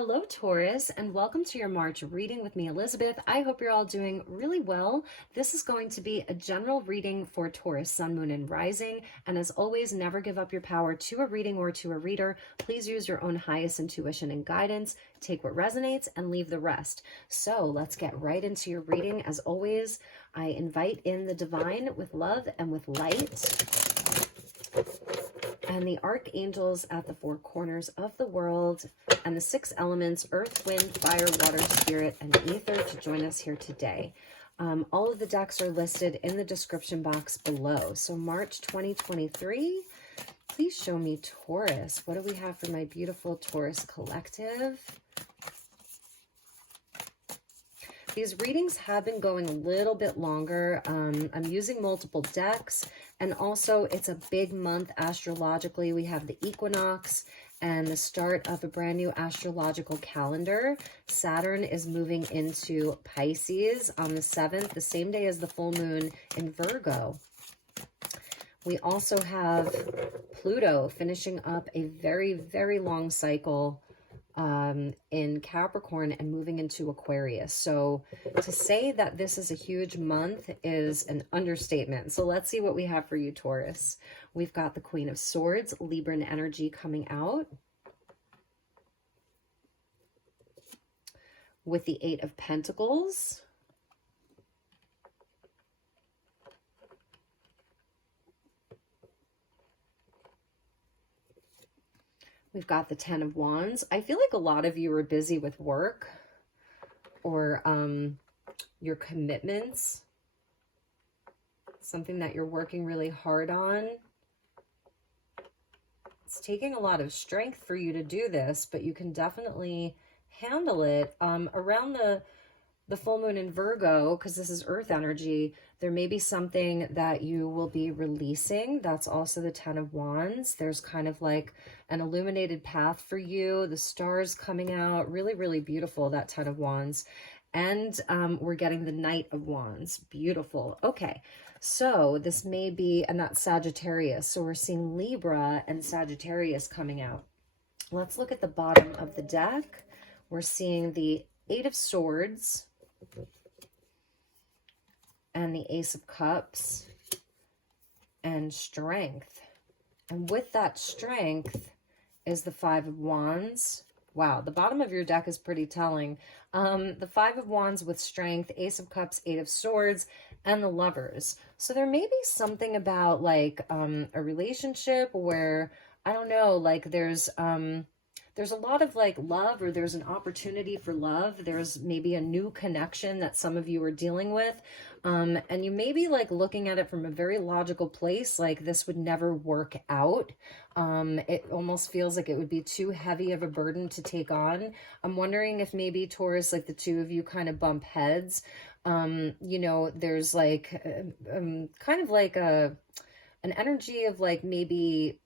Hello, Taurus, and welcome to your March reading with me, Elizabeth. I hope you're all doing really well. This is going to be a general reading for Taurus, Sun, Moon, and Rising. And as always, never give up your power to a reading or to a reader. Please use your own highest intuition and guidance. Take what resonates and leave the rest. So let's get right into your reading. As always, I invite in the divine with love and with light. And the archangels at the four corners of the world, and the six elements, earth, wind, fire, water, spirit, and ether, to join us here today. All of the decks are listed in the description box below. So March 2023, please show me Taurus. What do we have for my beautiful Taurus collective? These readings have been going a little bit longer. I'm using multiple decks, and also it's a big month astrologically. We have the equinox and the start of a brand new astrological calendar. Saturn is moving into Pisces on the 7th, the same day as the full moon in Virgo. We also have Pluto finishing up a very, very long cycle in Capricorn and moving into Aquarius. So to say that this is a huge month is an understatement. So let's see what we have for you, Taurus. We've got the Queen of Swords, Libran energy coming out, with the Eight of Pentacles, we've got the Ten of Wands. I feel like a lot of you are busy with work or your commitments, something that you're working really hard on. It's taking a lot of strength for you to do this, but you can definitely handle it. Around the full moon in Virgo, because this is earth energy, there may be something that you will be releasing. That's also the Ten of Wands. There's kind of like an illuminated path for you. The stars coming out, really, really beautiful, that Ten of Wands. And we're getting the Knight of Wands. Beautiful. Okay, so this may be, and that's Sagittarius. So we're seeing Libra and Sagittarius coming out. Let's look at the bottom of the deck. We're seeing the Eight of Swords and the Ace of Cups and Strength. And with that Strength is the Five of Wands. Wow, the bottom of your deck is pretty telling. The Five of Wands with Strength, Ace of Cups, Eight of Swords, and the Lovers. So there may be something about like a relationship where, I don't know, like there's a lot of like love, or there's an opportunity for love. There's maybe a new connection that some of you are dealing with. And you may be like looking at it from a very logical place, like this would never work out. It almost feels like it would be too heavy of a burden to take on. I'm wondering if maybe Taurus, like the two of you kind of bump heads. You know, there's like kind of like an energy of like maybe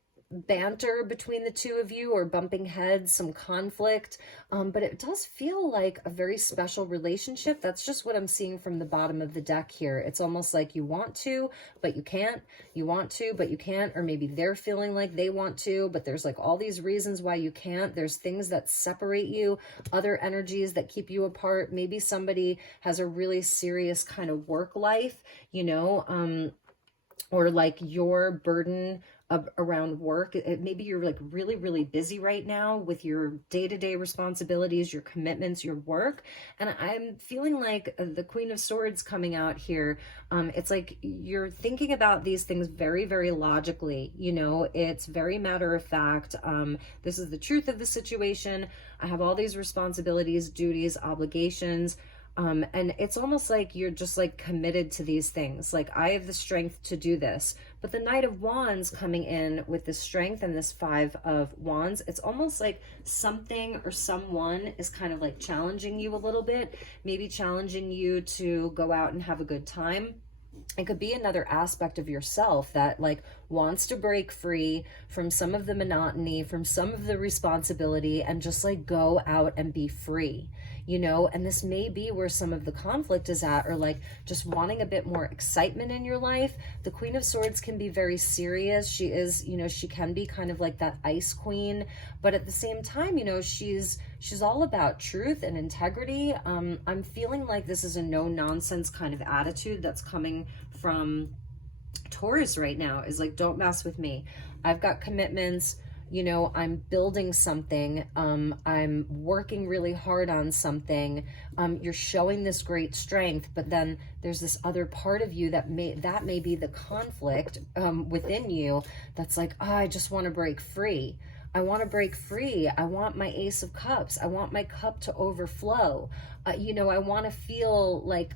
banter between the two of you, or bumping heads, some conflict, but it does feel like a very special relationship. That's just what I'm seeing from the bottom of the deck here. It's almost like you want to, but you can't. You want to, but you can't. Or maybe they're feeling like they want to, but there's like all these reasons why you can't. There's things that separate you, other energies that keep you apart. Maybe somebody has a really serious kind of work life, you know, or like your burden around work. Maybe you're like really, really busy right now with your day-to-day responsibilities, your commitments, your work. And I'm feeling like the Queen of Swords coming out here. It's like you're thinking about these things very, very logically. You know, it's very matter of fact. This is the truth of the situation. I have all these responsibilities, duties, obligations. And it's almost like you're just like committed to these things. Like, I have the strength to do this. But the Knight of Wands coming in with the strength and this Five of Wands, it's almost like something or someone is kind of like challenging you a little bit, maybe challenging you to go out and have a good time. It could be another aspect of yourself that like wants to break free from some of the monotony, from some of the responsibility, and just like go out and be free. you know, and this may be where some of the conflict is at, or like just wanting a bit more excitement in your life. The Queen of Swords can be very serious. She is, you know, she can be kind of like that ice queen, but at the same time, you know, she's all about truth and integrity. I'm feeling like this is a no nonsense kind of attitude that's coming from Taurus right now, is like, don't mess with me. I've got commitments. You know, I'm building something. I'm working really hard on something. You're showing this great strength, but then there's this other part of you that may be the conflict within you that's like, oh, I just want to break free. I want to break free. I want my Ace of Cups. I want my cup to overflow. You know, I want to feel like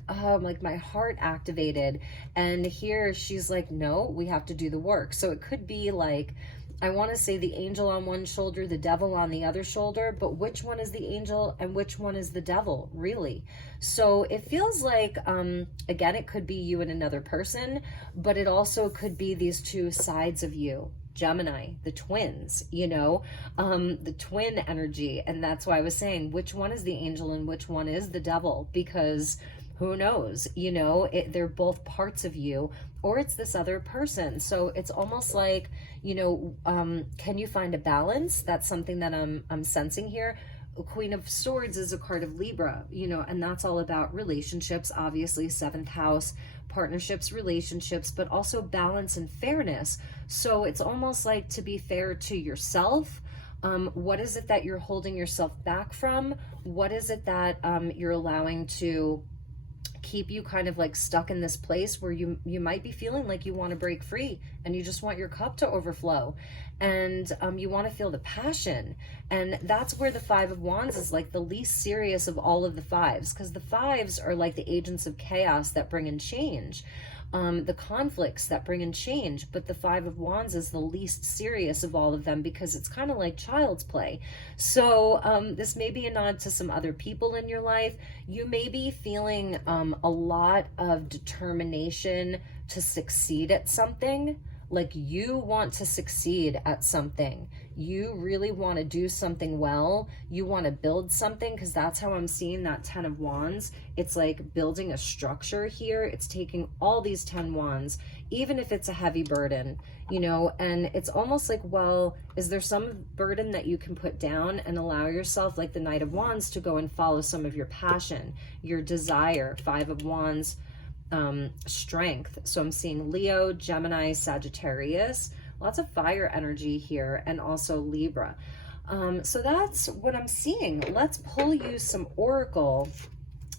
my heart activated. And here she's like, no, we have to do the work. So it could be like, I want to say the angel on one shoulder, the devil on the other shoulder, but which one is the angel and which one is the devil, really? So it feels like, again, it could be you and another person, but it also could be these two sides of you. Gemini, the twins, you know, the twin energy. And that's why I was saying, which one is the angel and which one is the devil? Because who knows, you know, they're both parts of you, or it's this other person. So it's almost like, you know, can you find a balance? That's something that I'm sensing here. Queen of Swords is a card of Libra, you know, and that's all about relationships, obviously, 7th house, partnerships, relationships, but also balance and fairness. So it's almost like to be fair to yourself. What is it that you're holding yourself back from? What is it that you're allowing to keep you kind of like stuck in this place where you might be feeling like you want to break free and you just want your cup to overflow, and you want to feel the passion. And that's where the 5 of Wands is like the least serious of all of the fives, because the fives are like the agents of chaos that bring in change, the conflicts that bring in change. But the 5 of Wands is the least serious of all of them because it's kind of like child's play. So this may be a nod to some other people in your life. You may be feeling a lot of determination to succeed at something. Like you want to succeed at something. You really want to do something well. You want to build something, because that's how I'm seeing that 10 of Wands. It's like building a structure here. It's taking all these 10 wands, even if it's a heavy burden, you know, and it's almost like, well, is there some burden that you can put down and allow yourself, like the Knight of Wands, to go and follow some of your passion, your desire? 5 of Wands, strength. So I'm seeing Leo, Gemini, Sagittarius, lots of fire energy here, and also Libra. So that's what I'm seeing. Let's pull you some oracle,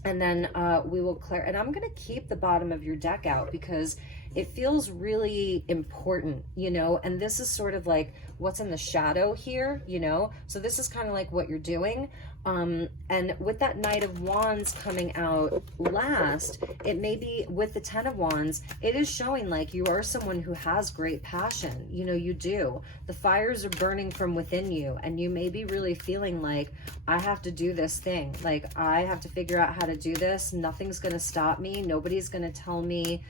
and then we will clear. And I'm going to keep the bottom of your deck out because it feels really important, you know, and this is sort of like what's in the shadow here, you know, so this is kind of like what you're doing. And with that Knight of Wands coming out last, it may be with the 10 of Wands, it is showing like you are someone who has great passion. You know, you do. The fires are burning from within you, and you may be really feeling like, I have to do this thing. Like, I have to figure out how to do this. Nothing's going to stop me. Nobody's going to tell me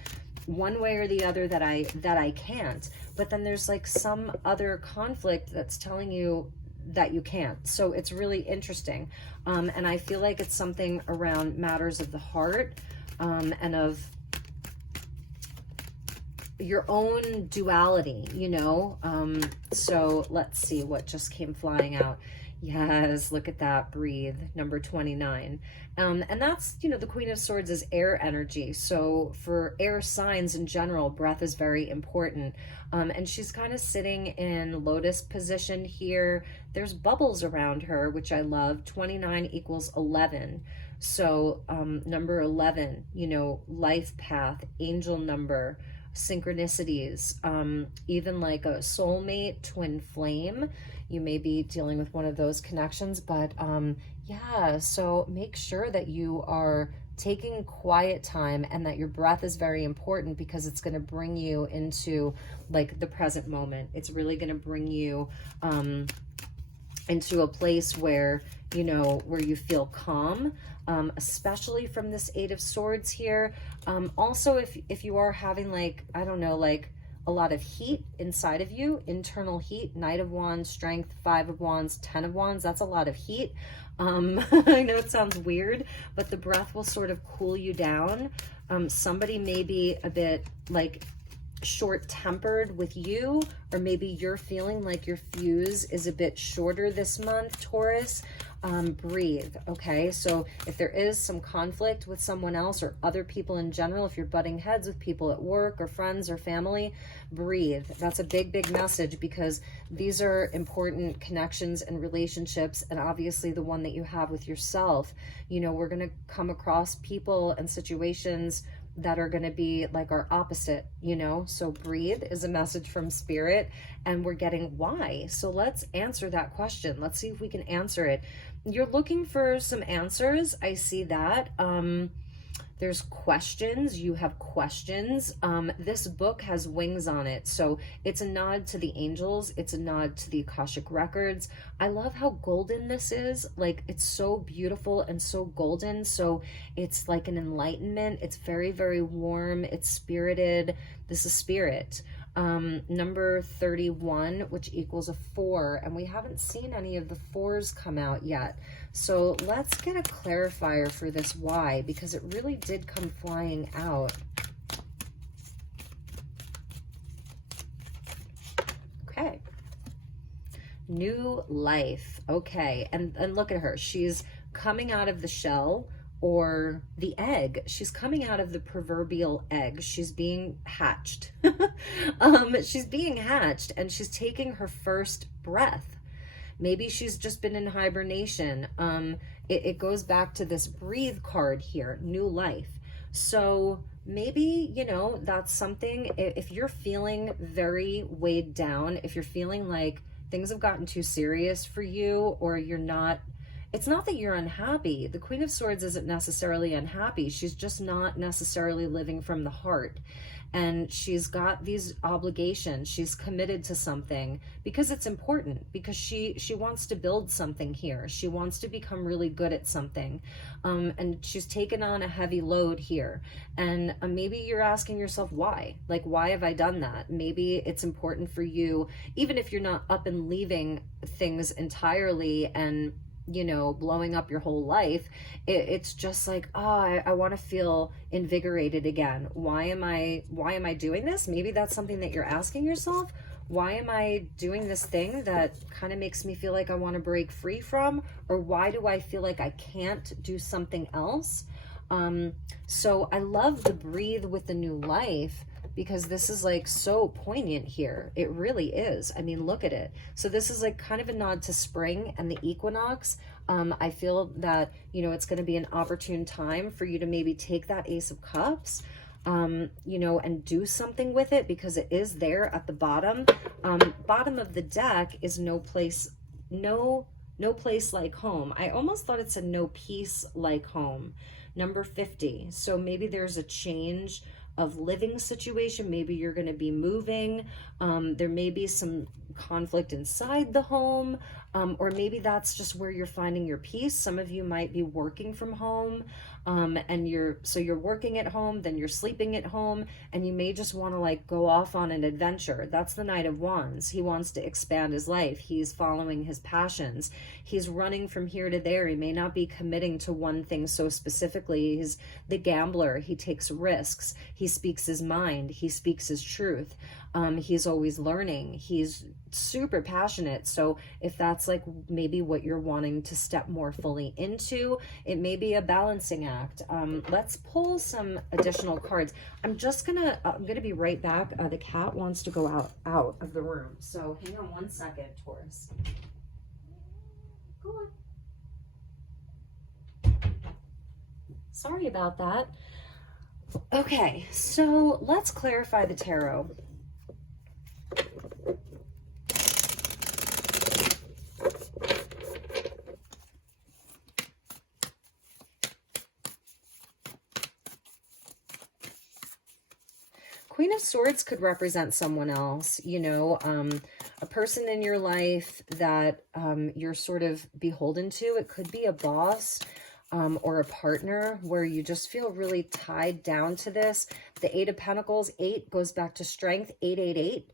one way or the other that I can't. But then there's like some other conflict that's telling you that you can't. So it's really interesting. And I feel like it's something around matters of the heart, and of your own duality, you know? So let's see what just came flying out. Yes, look at that, breathe, number 29. And that's, you know, the Queen of Swords is air energy. So for air signs in general, breath is very important. And she's kind of sitting in lotus position here. There's bubbles around her, which I love. 29 equals 11. So number 11, you know, life path, angel number, synchronicities, even like a soulmate, twin flame. You may be dealing with one of those connections, but yeah, so make sure that you are taking quiet time and that your breath is very important, because it's going to bring you into like the present moment. It's really going to bring you into a place where, you know, where you feel calm, especially from this 8 of Swords here. Also, if you are having like, I don't know, like a lot of heat inside of you, internal heat. Knight of Wands, Strength, 5 of Wands, 10 of Wands. That's a lot of heat. I know it sounds weird, but the breath will sort of cool you down. Somebody may be a bit like short-tempered with you, or maybe you're feeling like your fuse is a bit shorter this month, Taurus. Breathe, okay? So if there is some conflict with someone else or other people in general, if you're butting heads with people at work or friends or family, breathe. That's a big, big message, because these are important connections and relationships, and obviously the one that you have with yourself. You know, we're going to come across people and situations that are going to be like our opposite, you know? So breathe is a message from Spirit, and we're getting why. So let's answer that question. Let's see if we can answer it. You're looking for some answers. I see that. There's questions. You have questions. This book has wings on it. So it's a nod to the angels. It's a nod to the Akashic records. I love how golden this is. Like, it's so beautiful and so golden. So it's like an enlightenment. It's very, very warm. It's spirited. This is spirit. Number 31, which equals a 4, and we haven't seen any of the 4s come out yet. So let's get a clarifier for this why, because it really did come flying out. Okay. New life. Okay. And look at her. She's coming out of the shell, or the egg. She's coming out of the proverbial egg. She's being hatched. She's being hatched, and she's taking her first breath. Maybe she's just been in hibernation. It goes back to this breathe card here, new life. So maybe, you know, that's something. If you're feeling very weighed down, if you're feeling like things have gotten too serious for you, or you're not, it's not that you're unhappy. The Queen of Swords isn't necessarily unhappy. She's just not necessarily living from the heart. And she's got these obligations. She's committed to something because it's important, because she wants to build something here. She wants to become really good at something. And she's taken on a heavy load here. And maybe you're asking yourself, why? Like, why have I done that? Maybe it's important for you, even if you're not up and leaving things entirely and, you know, blowing up your whole life. It's just like, oh, I want to feel invigorated again. Why am I doing this? Maybe that's something that you're asking yourself. Why am I doing this thing that kind of makes me feel like I want to break free from? Or why do I feel like I can't do something else? So I love the breathe with the new life, because this is like so poignant here. It really is. I mean, look at it. So this is like kind of a nod to spring and the equinox. I feel that, you know, it's going to be an opportune time for you to maybe take that Ace of Cups, you know, and do something with it, because it is there at the bottom. Bottom of the deck is no place like home. I almost thought it said no peace like home. Number 50. So maybe there's a change of living situation. Maybe you're going to be moving. There may be some conflict inside the home, or maybe that's just where you're finding your peace. Some of you might be working from home, and you're working at home, then you're sleeping at home, and you may just want to like go off on an adventure. That's the Knight of Wands. He wants to expand his life. He's following his passions. He's running from here to there. He may not be committing to one thing so specifically. He's the gambler. He takes risks. He speaks his mind. He speaks his truth. He's always learning. He's super passionate. So if that's like maybe what you're wanting to step more fully into, it may be a balancing act. Let's pull some additional cards. I'm gonna be right back. The cat wants to go out of the room. So hang on one second, Taurus. Go on. Sorry about that. Okay, so let's clarify the tarot. Queen of Swords could represent someone else, you know, a person in your life that you're sort of beholden to. It could be a boss. or a partner where you just feel really tied down to this. The Eight of Pentacles, 8 goes back to strength, 888.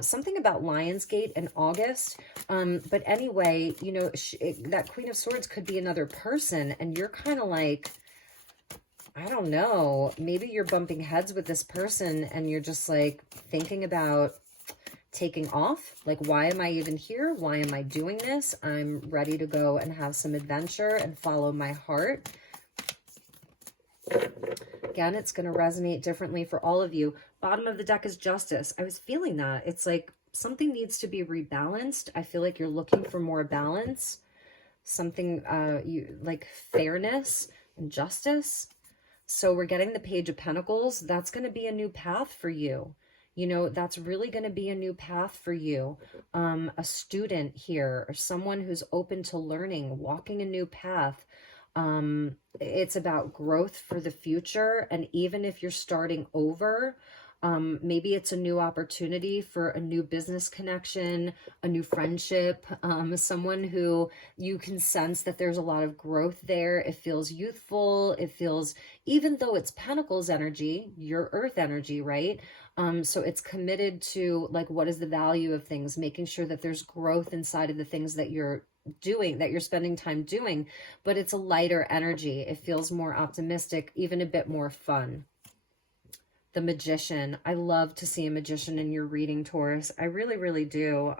Something about Lionsgate in August. But anyway, you know, that Queen of Swords could be another person, and you're kind of like, I don't know, maybe you're bumping heads with this person and you're just like thinking about taking off. Like, why am I even here? Why am I doing this? I'm ready to go and have some adventure and follow my heart. Again, it's going to resonate differently for all of you. Bottom of the deck is Justice. I was feeling that. It's like something needs to be rebalanced. I feel like you're looking for more balance. Something you like fairness and justice. So we're getting the Page of Pentacles. That's going to be a new path for you. You know, that's really going to be a new path for you. A student here, or someone who's open to learning, walking a new path. It's about growth for the future. And even if you're starting over, maybe it's a new opportunity for a new business connection, a new friendship, someone who you can sense that there's a lot of growth there. It feels youthful. It feels, even though it's Pentacles energy, your earth energy, right? So it's committed to like, what is the value of things, making sure that there's growth inside of the things that you're doing, that you're spending time doing, but it's a lighter energy. It feels more optimistic, even a bit more fun. The Magician. I love to see a magician in your reading, Taurus. I really, really do.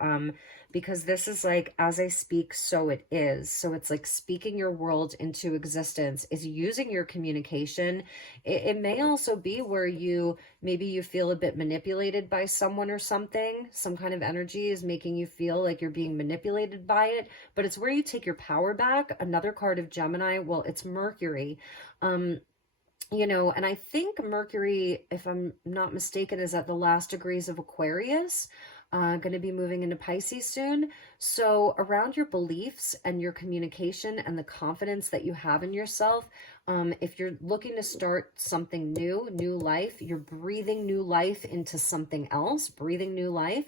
Because this is like, as I speak, so it is. So it's like speaking your world into existence, is using your communication. It may also be where maybe you feel a bit manipulated by someone or something. Some kind of energy is making you feel like you're being manipulated by it, but it's where you take your power back. Another card of Gemini, well, it's Mercury. You know, and I think Mercury, if I'm not mistaken, is at the last degrees of Aquarius, going to be moving into Pisces soon. So around your beliefs and your communication and the confidence that you have in yourself, if you're looking to start something new, new life, you're breathing new life into something else, breathing new life.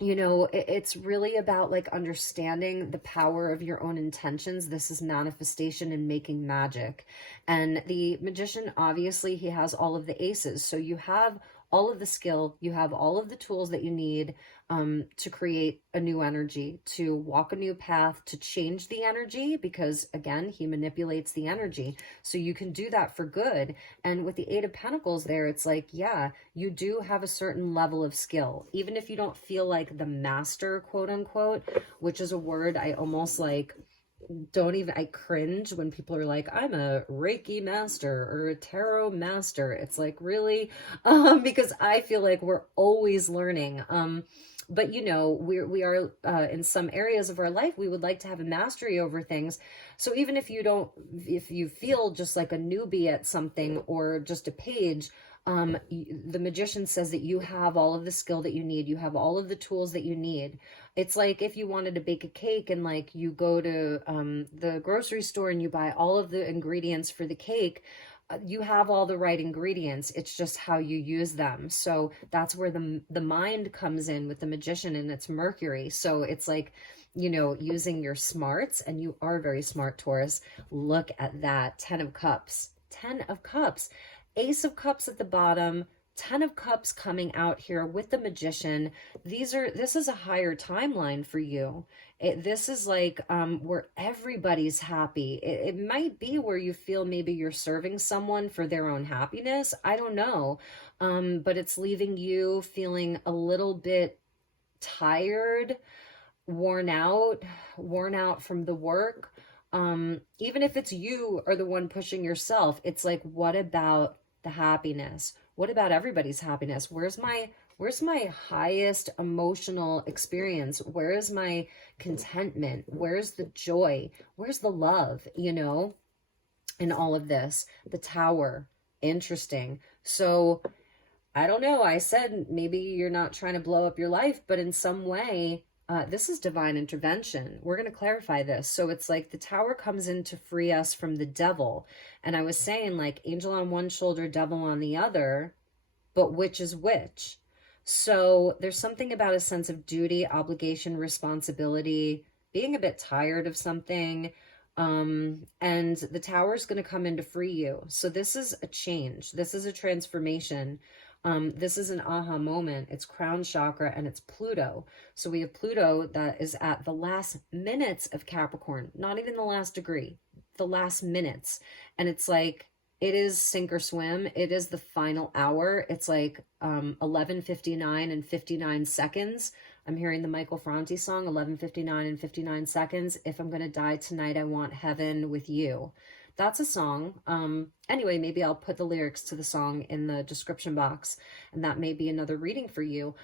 You know, it's really about like understanding the power of your own intentions. This is manifestation and making magic. And the Magician, obviously, he has all of the aces. So you have all of the skill, you have all of the tools that you need to create a new energy, to walk a new path, to change the energy, because again, he manipulates the energy. So you can do that for good. And with the Eight of Pentacles there, it's like, yeah, you do have a certain level of skill, even if you don't feel like the master, quote unquote, which is a word I almost like, I cringe when people are like, I'm a Reiki master or a tarot master. It's like, really? Because I feel like we're always learning. But you know, we are in some areas of our life, we would like to have a mastery over things. So even if you feel just like a newbie at something or just a page, the Magician says that you have all of the skill that you need. You have all of the tools that you need. It's like if you wanted to bake a cake and like you go to the grocery store and you buy all of the ingredients for the cake, you have all the right ingredients. It's just how you use them. So that's where the mind comes in with the Magician, and it's Mercury. So it's like, you know, using your smarts, and you are very smart, Taurus. Look at that. 10 of Cups. 10 of Cups. Ace of Cups at the bottom. 10 of Cups coming out here with the Magician. This is a higher timeline for you. This is like where everybody's happy. It might be where you feel maybe you're serving someone for their own happiness. I don't know. But it's leaving you feeling a little bit tired, worn out from the work. Even if it's you or the one pushing yourself, it's like, what about the happiness? What about everybody's happiness? Where's my highest emotional experience? Where is my contentment? Where's the joy? Where's the love, you know, in all of this? The Tower. Interesting. So I don't know. I said maybe you're not trying to blow up your life, but in some way, this is divine intervention. We're going to clarify this. So it's like the Tower comes in to free us from the devil. And I was saying, like, angel on one shoulder, devil on the other, but which is which? So there's something about a sense of duty, obligation, responsibility, being a bit tired of something. And the Tower is going to come in to free you. So this is a change. This is a transformation. This is an aha moment. It's crown chakra and it's Pluto. So we have Pluto that is at the last minutes of Capricorn, not even the last degree, the last minutes. And it's like, it is sink or swim. It is the final hour. It's like 11:59 and 59 seconds. I'm hearing the Michael Franti song, 11:59 and 59 seconds. If I'm going to die tonight, I want heaven with you. That's a song. Anyway, maybe I'll put the lyrics to the song in the description box, and that may be another reading for you.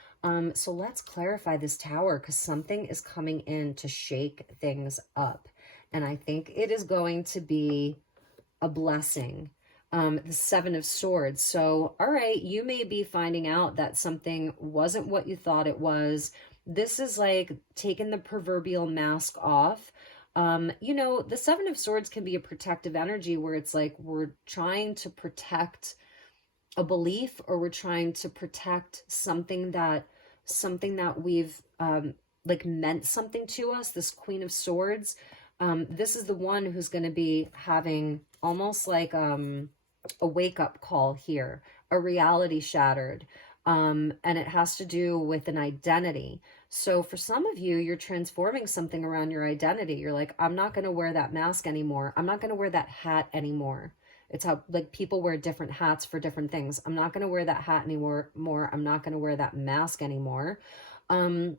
So let's clarify this Tower, because something is coming in to shake things up. And I think it is going to be a blessing. The Seven of Swords. So, all right, you may be finding out that something wasn't what you thought it was. This is like taking the proverbial mask off. You know, the Seven of Swords can be a protective energy where it's like we're trying to protect a belief, or we're trying to protect something that we've like meant something to us. This Queen of Swords. This is the one who's going to be having almost like a wake-up call here, a reality shattered. And it has to do with an identity. So for some of you, you're transforming something around your identity. You're like, I'm not going to wear that mask anymore. I'm not going to wear that hat anymore. It's how like people wear different hats for different things. I'm not going to wear that hat anymore. I'm not going to wear that mask anymore. I'm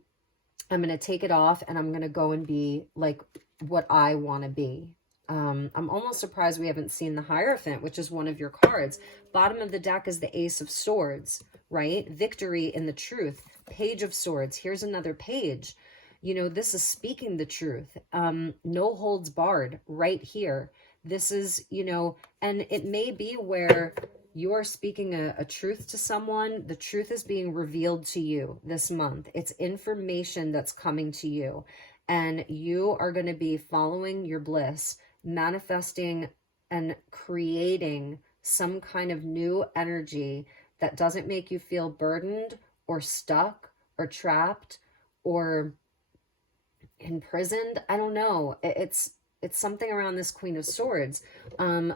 going to take it off, and I'm going to go and be like what I want to be. I'm almost surprised we haven't seen the Hierophant, which is one of your cards. Bottom of the deck is the Ace of Swords, right? Victory in the truth. Page of Swords. Here's another page. You know, this is speaking the truth. No holds barred right here. This is, you know, and it may be where you are speaking a truth to someone. The truth is being revealed to you this month. It's information that's coming to you, and you are going to be following your bliss, manifesting and creating some kind of new energy that doesn't make you feel burdened or stuck or trapped or imprisoned. I don't know. It's something around this Queen of Swords.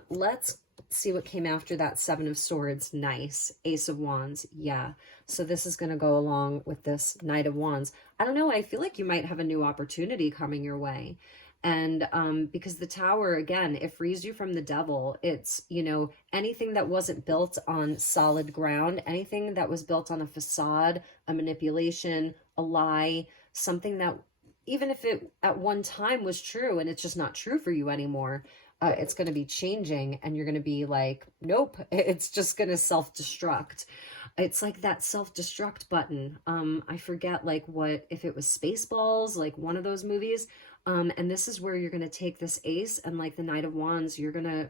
Let's see what came after that Seven of Swords. Nice. Ace of Wands. Yeah. So this is going to go along with this Knight of Wands. I don't know. I feel like you might have a new opportunity coming your way. And because the Tower, again, it frees you from the devil. It's, you know, anything that wasn't built on solid ground, anything that was built on a facade, a manipulation, a lie, something that even if it at one time was true and it's just not true for you anymore, it's going to be changing, and you're going to be like, nope, it's just going to self-destruct. It's like that self-destruct button. I forget like what, if it was Spaceballs, like one of those movies. And this is where you're going to take this ace, and like the Knight of Wands, you're going to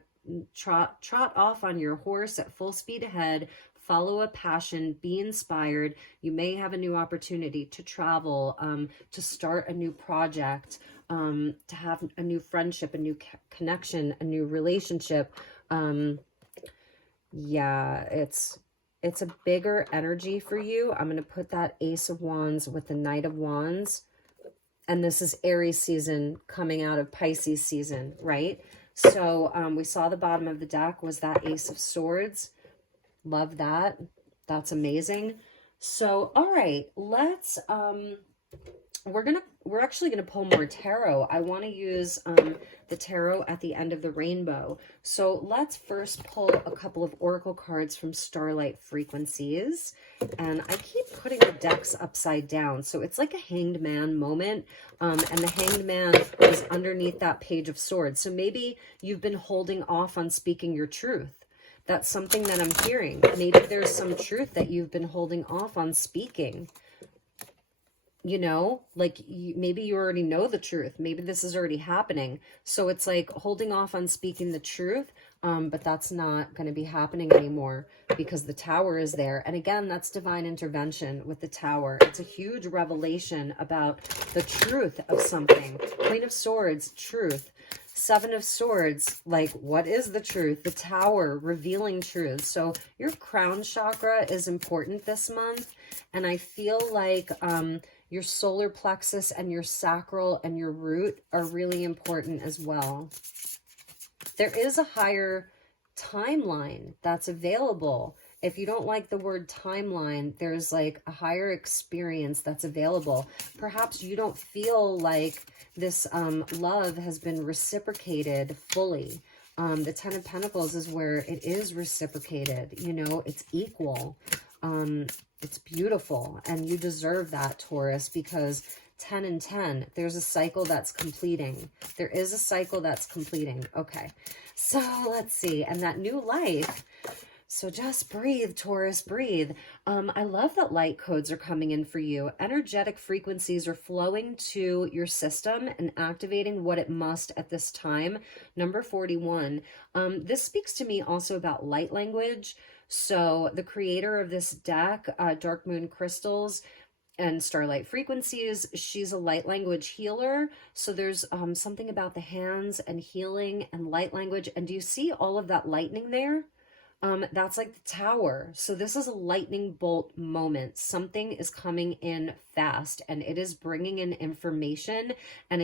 trot off on your horse at full speed ahead, follow a passion, be inspired. You may have a new opportunity to travel, to start a new project, to have a new friendship, a new connection, a new relationship. Yeah, it's a bigger energy for you. I'm going to put that Ace of Wands with the Knight of Wands. And this is Aries season coming out of Pisces season, right? So we saw the bottom of the deck was that Ace of Swords. Love that. That's amazing. So, all right, let's, we're actually going to pull more tarot. I want to use the tarot at the end of the rainbow. So let's first pull a couple of oracle cards from Starlight Frequencies. And I keep putting the decks upside down. So it's like a Hanged Man moment. And the Hanged Man is underneath that Page of Swords. So maybe you've been holding off on speaking your truth. That's something that I'm hearing. Maybe there's some truth that you've been holding off on speaking. You know, like maybe you already know the truth. Maybe this is already happening. So it's like holding off on speaking the truth. But that's not going to be happening anymore because the Tower is there. And again, that's divine intervention with the Tower. It's a huge revelation about the truth of something. Queen of Swords, truth. Seven of Swords, like what is the truth? The Tower, revealing truth. So your crown chakra is important this month. And I feel like Your solar plexus and your sacral and your root are really important as well. There is a higher timeline that's available. If you don't like the word timeline, there's like a higher experience that's available. Perhaps you don't feel like this love has been reciprocated fully. The Ten of Pentacles is where it is reciprocated. You know, it's equal. It's beautiful. And you deserve that, Taurus, because 10 and 10, there's a cycle that's completing. There is a cycle that's completing. Okay, so let's see. And that new life. So just breathe, Taurus, breathe. I love that light codes are coming in for you. Energetic frequencies are flowing to your system and activating what it must at this time. Number 41. This speaks to me also about light language. So the creator of this deck, Dark Moon Crystals and Starlight Frequencies, she's a light language healer. So there's something about the hands and healing and light language. And do you see all of that lightning there? That's like the tower. So this is a lightning bolt moment. Something is coming in fast and it is bringing in information, and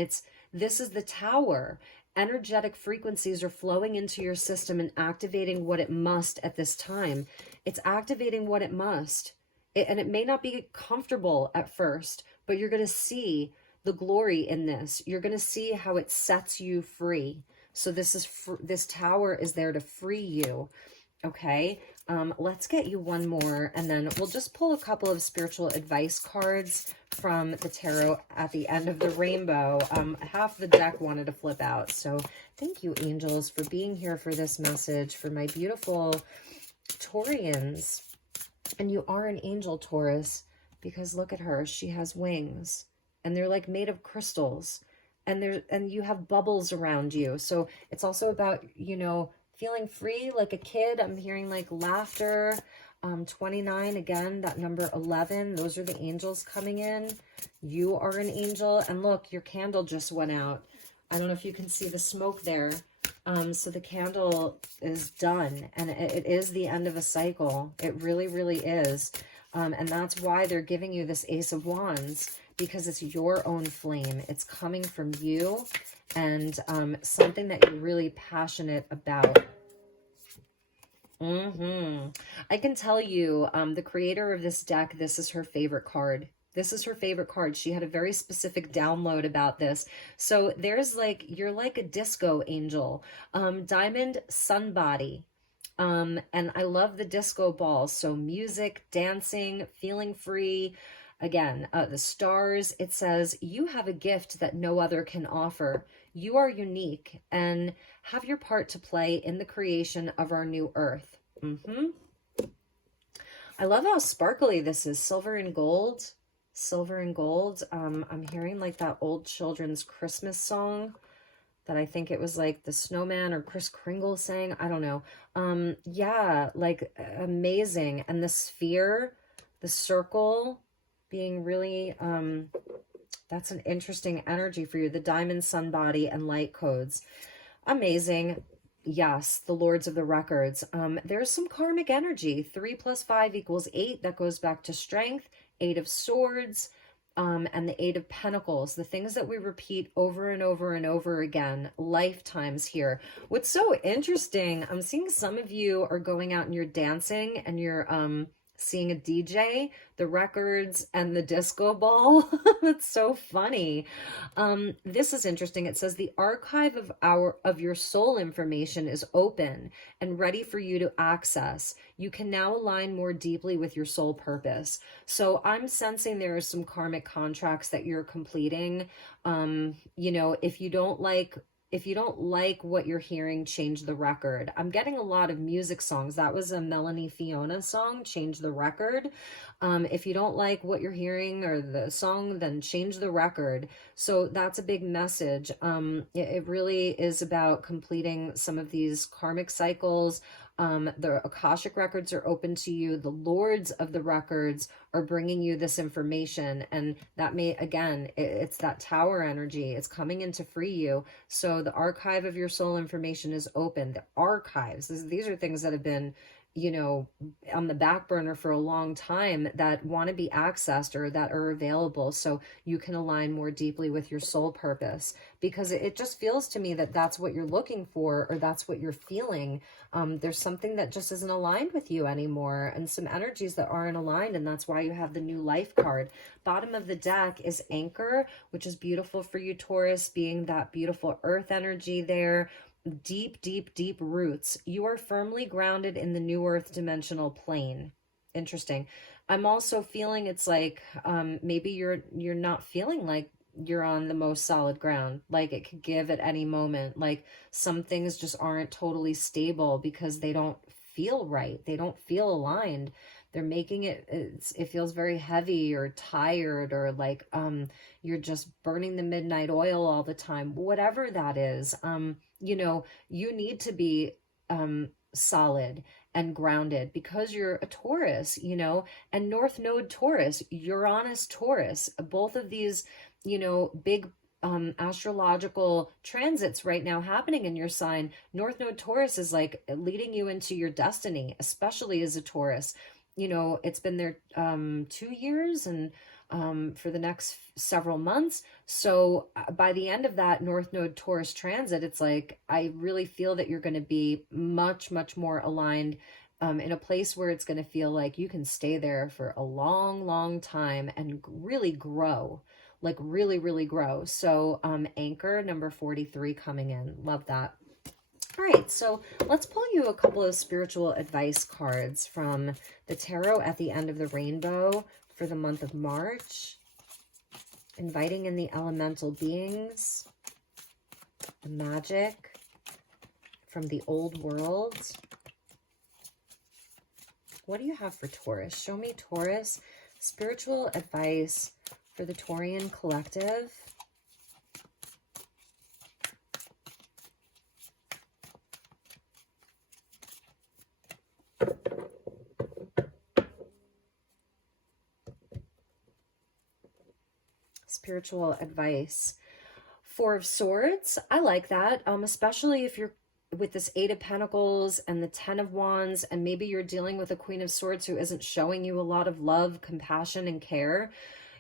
this is the tower. Energetic frequencies are flowing into your system and activating what it must at this time. It's activating what it must. And it may not be comfortable at first, but you're going to see the glory in this. You're going to see how it sets you free. So this tower is there to free you. Okay, let's get you one more, and then we'll just pull a couple of spiritual advice cards from the tarot at the end of the rainbow. Half the deck wanted to flip out, so thank you, angels, for being here for this message for my beautiful Taurians. And you are an angel, Taurus, because look at her. She has wings, and they're like made of crystals, and you have bubbles around you. So it's also about, you know, feeling free like a kid. I'm hearing like laughter. 29, again, that number 11. Those are the angels coming in. You are an angel. And look, your candle just went out. I don't know if you can see the smoke there. So the candle is done. And it is the end of a cycle. It really, really is. And that's why they're giving you this Ace of Wands, because it's your own flame. It's coming from you. And something that you're really passionate about. I can tell you, the creator of this deck, this is her favorite card. This is her favorite card. She had a very specific download about this. So there's like, you're like a disco angel. Diamond sun body. And I love the disco balls. So music, dancing, feeling free. Again, the stars, it says, you have a gift that no other can offer. You are unique and have your part to play in the creation of our new earth. I love how sparkly this is. Silver and gold. Silver and gold. I'm hearing like that old children's Christmas song that I think it was like the Snowman or Kris Kringle sang. I don't know. Yeah, like amazing. And the sphere, the circle being really, that's an interesting energy for you. The diamond, sun body, and light codes. Amazing. Yes, the Lords of the Records. There's some karmic energy. 3 + 5 = 8. That goes back to strength. 8 of Swords, and the 8 of Pentacles. The things that we repeat over and over and over again. Lifetimes here. What's so interesting, I'm seeing some of you are going out and you're dancing and you're seeing a DJ, the records, and the disco ball. That's so funny. This is interesting. It says the archive of your soul information is open and ready for you to access. You can now align more deeply with your soul purpose. So I'm sensing there are some karmic contracts that you're completing. You know, if you don't like what you're hearing, change the record. I'm getting a lot of music songs. That was a Melanie Fiona song, Change the Record. If you don't like what you're hearing or the song, then change the record. So that's a big message. It really is about completing some of these karmic cycles. The Akashic records are open to you. The Lords of the Records are bringing you this information. And that may, again, it's that tower energy. It's coming in to free you. So the archive of your soul information is open. The archives, these are things that have been you know, on the back burner for a long time that want to be accessed or that are available so you can align more deeply with your soul purpose. Because it just feels to me that that's what you're looking for, or that's what you're feeling. There's something that just isn't aligned with you anymore, and some energies that aren't aligned, and that's why you have the new life card. Bottom of the deck is Anchor, which is beautiful for you, Taurus, being that beautiful earth energy there. Deep, deep, deep roots. You are firmly grounded in the new earth dimensional plane. Interesting. I'm also feeling it's like maybe you're not feeling like you're on the most solid ground. Like it could give at any moment. Like some things just aren't totally stable because they don't feel right. They don't feel aligned. They're making it feels very heavy or tired, or like you're just burning the midnight oil all the time. Whatever that is. You know, you need to be solid and grounded because you're a Taurus, you know, and North Node Taurus, Uranus Taurus, both of these, you know, big astrological transits right now happening in your sign. North Node Taurus is like leading you into your destiny, especially as a Taurus. You know, it's been there 2 years and for the next several months. So by the end of that North Node Taurus transit, it's like, I really feel that you're going to be much, much more aligned in a place where it's going to feel like you can stay there for a long, long time and really grow, like really, really grow. So Anchor number 43 coming in. Love that. All right, so let's pull you a couple of spiritual advice cards from the tarot at the end of the rainbow for the month of March. Inviting in the elemental beings, the magic from the old world. What do you have for Taurus? Show me, Taurus, spiritual advice for the Taurian collective. Spiritual advice. Four of Swords. I like that, especially if you're with this Eight of Pentacles and the Ten of Wands, and maybe you're dealing with a Queen of Swords who isn't showing you a lot of love, compassion, and care.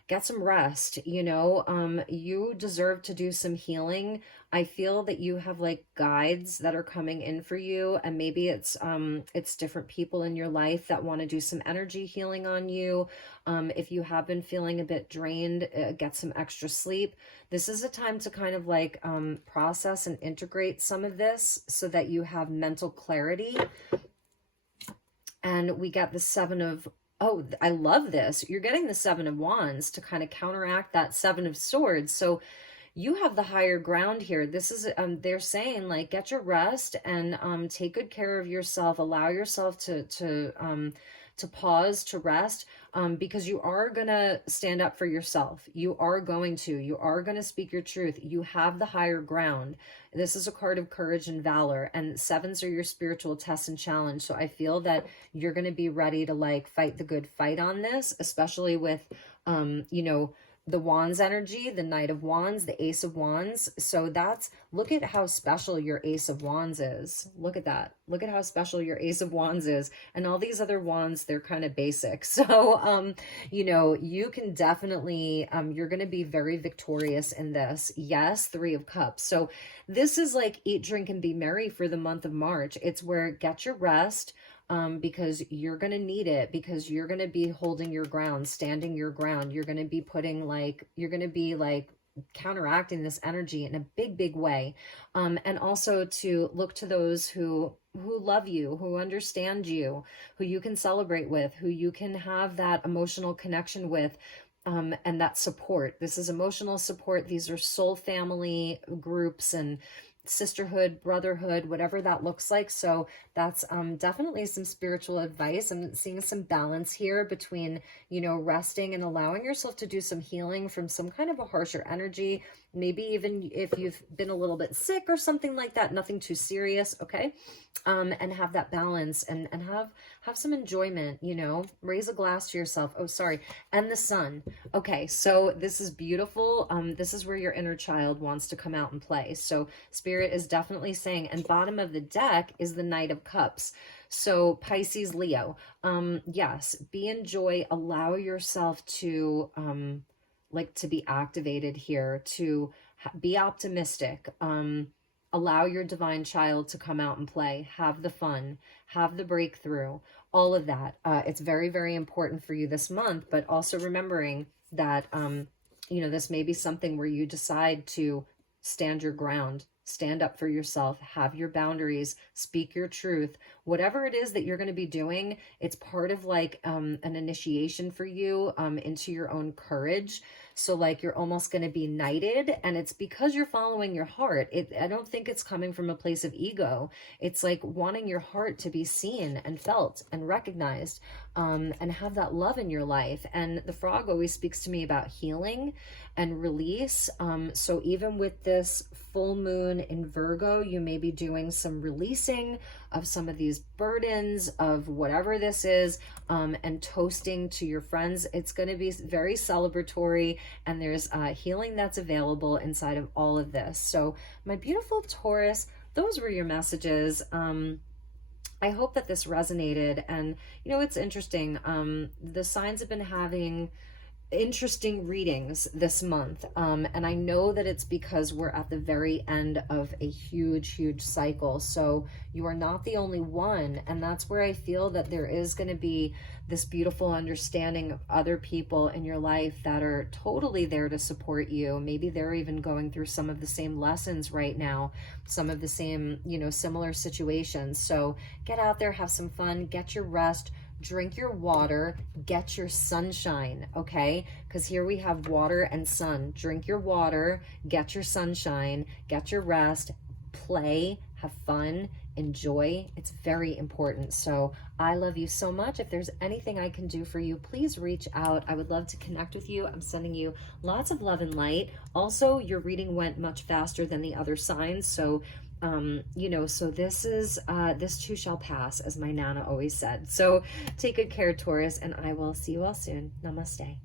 Get some rest, you know. You deserve to do some healing. I feel that you have like guides that are coming in for you, and maybe it's different people in your life that want to do some energy healing on you. If you have been feeling a bit drained, get some extra sleep. This is a time to kind of like process and integrate some of this so that you have mental clarity. And we get the Seven of, oh, I love this. You're getting the Seven of Wands to kind of counteract that Seven of Swords. So you have the higher ground here. This is, they're saying like, get your rest and take good care of yourself. Allow yourself to pause, to rest, because you are going to stand up for yourself. You are going to speak your truth. You have the higher ground. This is a card of courage and valor, and sevens are your spiritual test and challenge. So I feel that you're going to be ready to like fight the good fight on this, especially with, you know, the Wands energy, the Knight of Wands, the Ace of Wands. So that's, look at how special your Ace of Wands is. Look at that. Look at how special your Ace of Wands is. And all these other wands, they're kind of basic. So, you know, you can definitely, you're going to be very victorious in this. Yes, Three of Cups. So this is like eat, drink, and be merry for the month of March. It's where get your rest, because you're going to need it, because you're going to be holding your ground, standing your ground. You're going to be putting like, you're going to be like counteracting this energy in a big, big way. And also to look to those who love you, who understand you, who you can celebrate with, who you can have that emotional connection with, and that support. This is emotional support. These are soul family groups and sisterhood, brotherhood, whatever that looks like. So that's definitely some spiritual advice. I'm seeing some balance here between, you know, resting and allowing yourself to do some healing from some kind of a harsher energy. maybe even if you've been a little bit sick or something like that, nothing too serious, okay? And have that balance and have some enjoyment, you know, raise a glass to yourself. Oh, sorry. And the sun. Okay, so this is beautiful. This is where your inner child wants to come out and play. So Spirit is definitely saying, and bottom of the deck is the Knight of Cups. So Pisces, Leo. Yes, be in joy, allow yourself to, like, to be activated here, to be optimistic, allow your divine child to come out and play, have the fun, have the breakthrough, all of that. It's very, very important for you this month, but also remembering that, you know, this may be something where you decide to stand your ground, stand up for yourself, have your boundaries, speak your truth, whatever it is that you're going to be doing. It's part of like an initiation for you into your own courage. So like you're almost going to be knighted, and it's because you're following your heart. I don't think it's coming from a place of ego. It's like wanting your heart to be seen and felt and recognized, and have that love in your life. And the frog always speaks to me about healing and release. So even with this full moon in Virgo, you may be doing some releasing of some of these burdens of whatever this is, and toasting to your friends. It's going to be very celebratory, and there's healing that's available inside of all of this. So my beautiful Taurus, those were your messages. I hope that this resonated. And you know, it's interesting, the signs have been having interesting readings this month, and I know that it's because we're at the very end of a huge cycle. So you are not the only one, and that's where I feel that there is going to be this beautiful understanding of other people in your life that are totally there to support you. Maybe they're even going through some of the same lessons right now, some of the same, you know, similar situations. So get out there, have some fun, get your rest, drink your water, get your sunshine, okay? Because here we have water and sun. Drink your water, get your sunshine, get your rest, play, have fun, enjoy. It's very important. So I love you so much. If there's anything I can do for you, please reach out. I would love to connect with you. I'm sending you lots of love and light. Also, your reading went much faster than the other signs. So you know, so this is, this too shall pass, as my Nana always said. So take good care, Taurus, and I will see you all soon. Namaste.